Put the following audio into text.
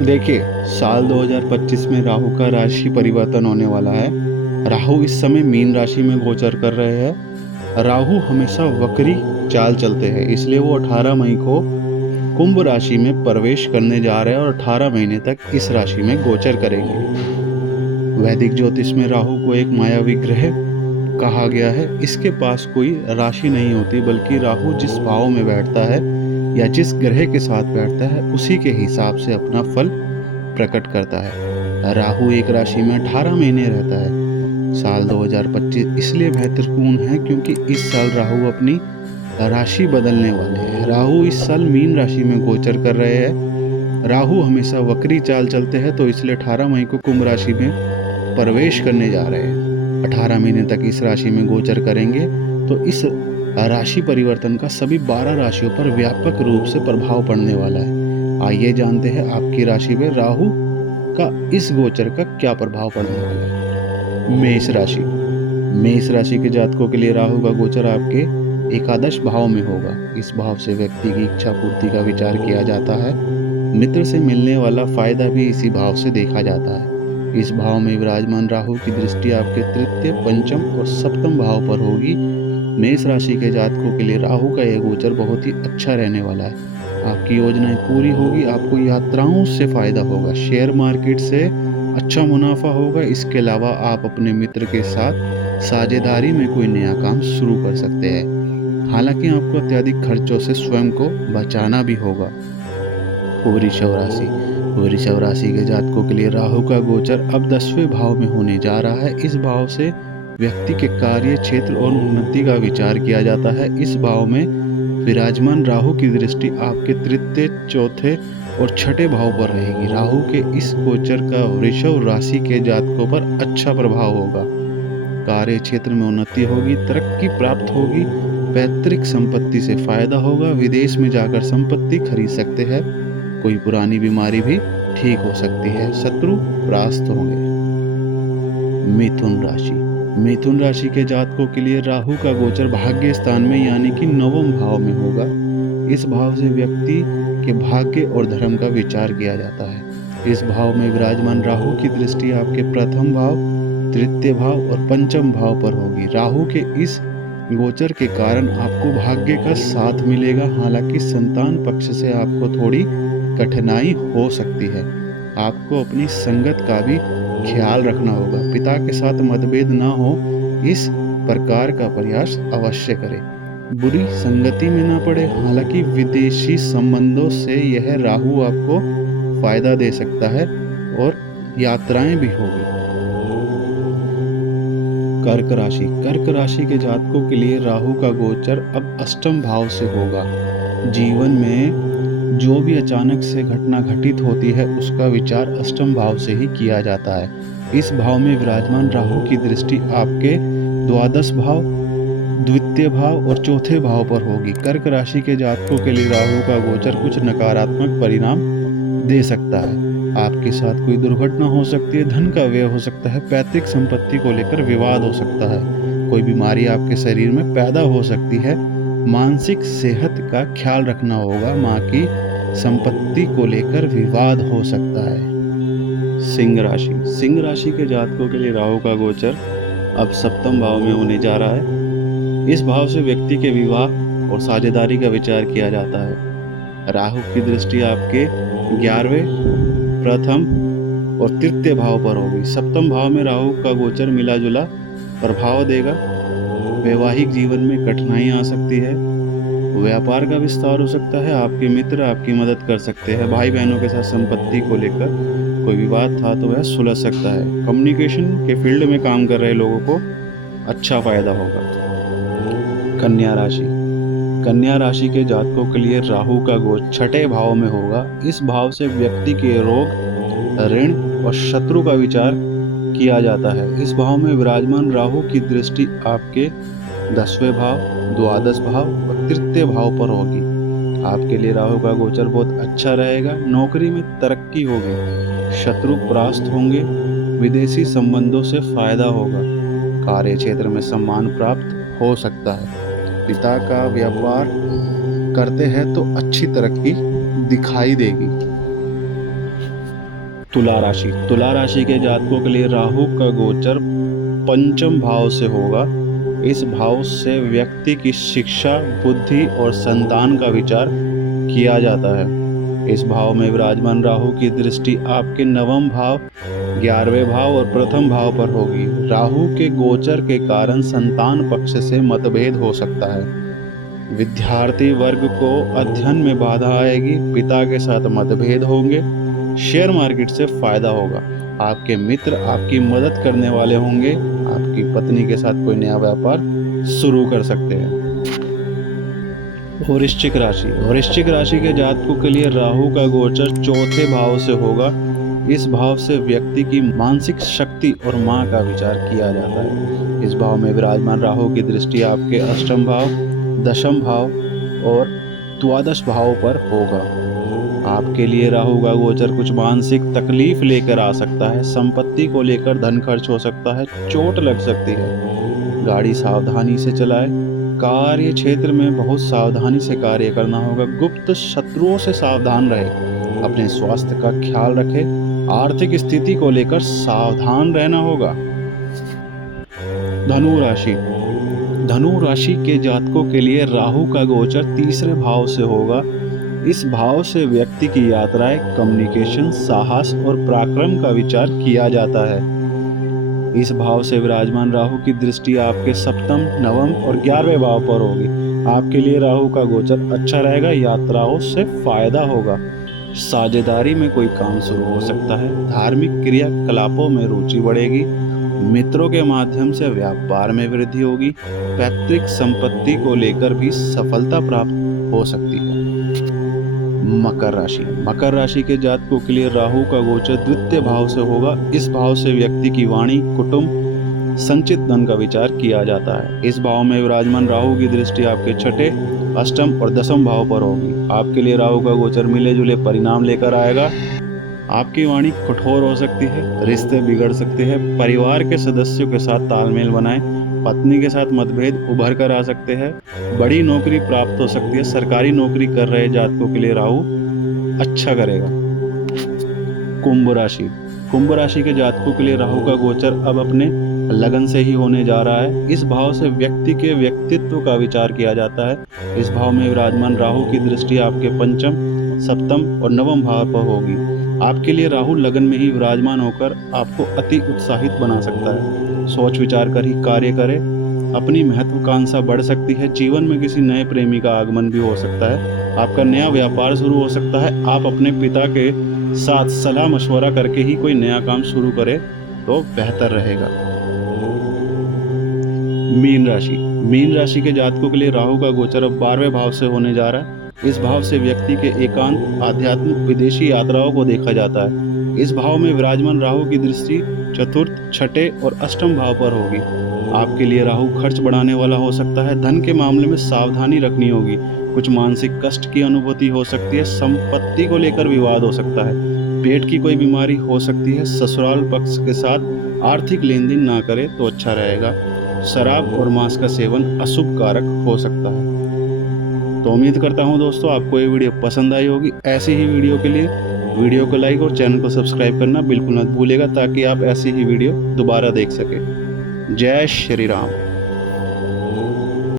देखिए, साल 2025 में राहु का राशि परिवर्तन होने वाला है। राहु इस समय मीन राशि में गोचर कर रहे हैं। राहु हमेशा वक्री चाल चलते हैं, इसलिए वो 18 मई को कुंभ राशि में प्रवेश करने जा रहे हैं और 18 महीने तक इस राशि में गोचर करेंगे। वैदिक ज्योतिष में राहु को एक मायावी ग्रह कहा गया है। इसके पास कोई राशि नहीं होती, बल्कि राहु जिस भाव में बैठता है या जिस ग्रह के साथ बैठता है उसी के हिसाब से अपना फल प्रकट करता है। राहु एक राशि में 18 महीने रहता है। साल 2025 इसलिए महत्वपूर्ण है क्योंकि इस साल राहु अपनी राशि बदलने वाले हैं। राहु इस साल मीन राशि में गोचर कर रहे हैं। राहु हमेशा वक्री चाल चलते हैं, तो इसलिए 18 मई को कुंभ राशि में प्रवेश करने जा रहे हैं। 18 महीने तक इस राशि में गोचर करेंगे, तो इस राशि परिवर्तन का सभी 12 राशियों पर व्यापक रूप से प्रभाव पड़ने वाला है। आइए जानते हैं आपकी राशि में राहु का इस गोचर का क्या प्रभाव पड़ने वाला है। मेष राशि। मेष राशि के जातकों के लिए राहु का गोचर आपके एकादश भाव में होगा। इस भाव से व्यक्ति की इच्छा पूर्ति का विचार किया जाता है। मित्र से मिलने वाला फायदा भी इसी भाव से देखा जाता है। इस भाव में विराजमान राहु की दृष्टि आपके तृतीय, पंचम और सप्तम भाव पर होगी। मेष राशि के जातकों के लिए राहु का यह गोचर बहुत ही अच्छा रहने वाला है। आपकी योजनाएं पूरी होगी, आपको यात्राओं से फायदा होगा, शेयर मार्केट से अच्छा मुनाफा होगा। इसके अलावा आप अपने मित्र के साथ साझेदारी में कोई नया काम शुरू कर सकते हैं। हालांकि आपको अत्यधिक खर्चों से स्वयं को बचाना भी होगा। वृषभ राशि। वृषभ राशि के जातकों के लिए राहु का गोचर अब 10वें भाव में होने जा रहा है। इस भाव से व्यक्ति के कार्य क्षेत्र और उन्नति का विचार किया जाता है। इस भाव में विराजमान राहु की दृष्टि आपके तृतीय, चौथे और छठे भाव पर रहेगी। राहु के इस गोचर का वृषभ राशि के जातकों पर अच्छा प्रभाव होगा। कार्य क्षेत्र में उन्नति होगी, तरक्की प्राप्त होगी, पैतृक संपत्ति से फायदा होगा, विदेश में जाकर संपत्ति खरीद सकते हैं, कोई पुरानी बीमारी भी ठीक हो सकती है, शत्रु परास्त होंगे। मिथुन राशि। मिथुन राशि के जातकों के लिए राहु का गोचर भाग्य स्थान में यानी कि नवम भाव में होगा। इस भाव से व्यक्ति के भाग्य और धर्म का विचार किया जाता है। इस भाव में विराजमान राहु की दृष्टि आपके प्रथम भाव, तृतीय भाव और पंचम भाव पर होगी। राहु के इस गोचर के कारण आपको भाग्य का साथ मिलेगा। हालांकि संतान पक्ष से आपको थोड़ी कठिनाई हो सकती है। आपको अपनी संगत का भी ख्याल रखना होगा। पिता के साथ मतभेद ना हो, इस प्रकार का प्रयास अवश्य करें। बुरी संगति में ना पड़े। हालांकि विदेशी संबंधों से यह राहु आपको फायदा दे सकता है और यात्राएं भी होगी। कर्क राशि। कर्क राशि के जातकों के लिए राहु का गोचर अब अष्टम भाव से होगा। जीवन में जो भी अचानक से घटना घटित होती है उसका विचार अष्टम भाव से ही किया जाता है। इस भाव में विराजमान राहु की दृष्टि आपके द्वादश भाव, द्वितीय भाव और चौथे भाव पर होगी। कर्क राशि के जातकों के लिए राहु का गोचर कुछ नकारात्मक परिणाम दे सकता है। आपके साथ कोई दुर्घटना हो सकती है, धन का व्यय हो सकता है, पैतृक संपत्ति को लेकर विवाद हो सकता है, कोई बीमारी आपके शरीर में पैदा हो सकती है। मानसिक सेहत का ख्याल रखना होगा। माँ की संपत्ति को लेकर विवाद हो सकता है। सिंह राशि। सिंह राशि के जातकों के लिए राहु का गोचर अब सप्तम भाव में होने जा रहा है। इस भाव से व्यक्ति के विवाह और साझेदारी का विचार किया जाता है। राहु की दृष्टि आपके 11वें, प्रथम और तृतीय भाव पर होगी। सप्तम भाव में राहु का गोचर मिला जुला प्रभाव देगा। वैवाहिक जीवन में कठिनाई आ सकती है, व्यापार का विस्तार हो सकता है, आपके मित्र आपकी मदद कर सकते हैं, भाई बहनों के साथ संपत्ति को लेकर कोई विवाद था तो वह सुलझ सकता है। कम्युनिकेशन के फील्ड में काम कर रहे लोगों को अच्छा फायदा होगा। कन्या राशि। कन्या राशि के जातकों के लिए राहु का गोचर छठे भाव में होगा। इस भाव से व्यक्ति के रोग, ऋण और शत्रु का विचार किया जाता है। इस भाव में विराजमान राहु की दृष्टि आपके 10वें भाव, द्वादश भाव और तृतीय भाव पर होगी। आपके लिए राहु का गोचर बहुत अच्छा रहेगा। नौकरी में तरक्की होगी, शत्रु परास्त होंगे, विदेशी संबंधों से फायदा होगा, कार्य क्षेत्र में सम्मान प्राप्त हो सकता है। पिता का व्यापार करते हैं तो अच्छी तरक्की दिखाई देगी। तुला राशि। तुला राशि के जातकों के लिए राहु का गोचर पंचम भाव से होगा। इस भाव से व्यक्ति की शिक्षा, बुद्धि और संतान का विचार किया जाता है। इस भाव में विराजमान राहु की दृष्टि आपके नवम भाव, 11वें भाव और प्रथम भाव पर होगी। राहु के गोचर के कारण संतान पक्ष से मतभेद हो सकता है। विद्यार्थी वर्ग को अध्ययन में बाधा आएगी, पिता के साथ मतभेद होंगे, शेयर मार्केट से फायदा होगा। आपके मित्र आपकी मदद करने वाले होंगे। आपकी पत्नी के साथ कोई नया व्यापार शुरू कर सकते हैं। वृश्चिक राशि। वृश्चिक राशि के जातकों के लिए राहु का गोचर चौथे भाव से होगा। इस भाव से व्यक्ति की मानसिक शक्ति और मां का विचार किया जाता है। इस भाव में विराजमान राहु की दृष्टि आपके अष्टम भाव, दशम भाव और द्वादश भाव पर होगा। आपके लिए राहु का गोचर कुछ मानसिक तकलीफ लेकर आ सकता है। संपत्ति को लेकर धन खर्च हो सकता है, चोट लग सकती है। गाड़ी सावधानी से चलाएं। कार्य क्षेत्र में बहुत सावधानी से कार्य करना होगा। गुप्त शत्रुओं से सावधान रहे। अपने स्वास्थ्य का ख्याल रखें। आर्थिक स्थिति को लेकर सावधान रहना होगा। धनु राशि। धनु राशि के जातकों के लिए राहु का गोचर तीसरे भाव से होगा। इस भाव से व्यक्ति की यात्राएं, कम्युनिकेशन, साहस और पराक्रम का विचार किया जाता है। इस भाव से विराजमान राहु की दृष्टि आपके सप्तम, नवम और 11वें भाव पर होगी। आपके लिए राहु का गोचर अच्छा रहेगा। यात्राओं से फायदा होगा। साझेदारी में कोई काम शुरू हो सकता है। धार्मिक क्रियाकलापों में रुचि बढ़ेगी। मित्रों के माध्यम से व्यापार में वृद्धि होगी। पैतृक संपत्ति को लेकर भी सफलता प्राप्त हो सकती है। मकर राशि। मकर राशि के जातकों के लिए राहु का गोचर द्वितीय भाव से होगा। इस भाव से व्यक्ति की वाणी, कुटुंब, संचित धन का विचार किया जाता है। इस भाव में विराजमान राहु की दृष्टि आपके छठे, अष्टम और दसम भाव पर होगी। आपके लिए राहु का गोचर मिले जुले परिणाम लेकर आएगा। आपकी वाणी कठोर हो सकती है, रिश्ते बिगड़ सकते हैं। परिवार के सदस्यों के साथ तालमेल बनाएं। पत्नी के साथ मतभेद उभर कर आ सकते हैं। बड़ी नौकरी प्राप्त हो सकती है। सरकारी नौकरी कर रहे जातकों के लिए राहु अच्छा करेगा। कुंभ राशि। कुंभ राशि के जातकों के लिए राहु का गोचर अब अपने लगन से ही होने जा रहा है। इस भाव से व्यक्ति के व्यक्तित्व का विचार किया जाता है। इस भाव में विराजमान राहु की दृष्टि आपके पंचम, सप्तम और नवम भाव पर होगी। आपके लिए राहु लगन में ही विराजमान होकर आपको अति उत्साहित बना सकता है। सोच विचार कर ही कार्य करें। अपनी महत्वाकांक्षा बढ़ सकती है। जीवन में किसी नए प्रेमी का आगमन भी हो सकता है। आपका नया व्यापार शुरू हो सकता है। आप अपने पिता के साथ सलाह मशवरा करके ही कोई नया काम शुरू करें तो बेहतर रहेगा। मीन राशि। मीन राशि के जातकों के लिए राहु का गोचर अब 12वें भाव से होने जा रहा है। इस भाव से व्यक्ति के एकांत, आध्यात्मिक, विदेशी यात्राओं को देखा जाता है। इस भाव में विराजमान राहु की दृष्टि चतुर्थ, छठे और अष्टम भाव पर होगी। आपके लिए राहु खर्च बढ़ाने वाला हो सकता है। धन के मामले में सावधानी रखनी होगी। कुछ मानसिक कष्ट की अनुभूति हो सकती है। संपत्ति को लेकर विवाद हो सकता है। पेट की कोई बीमारी हो सकती है। ससुराल पक्ष के साथ आर्थिक लेन देन ना करें तो अच्छा रहेगा। शराब और मांस का सेवन अशुभ कारक हो सकता है। तो उम्मीद करता हूँ दोस्तों आपको ये वीडियो पसंद आई होगी। ऐसी ही वीडियो के लिए वीडियो को लाइक और चैनल को सब्सक्राइब करना बिल्कुल मत भूलिएगा, ताकि आप ऐसी ही वीडियो दोबारा देख सकें। जय श्री राम।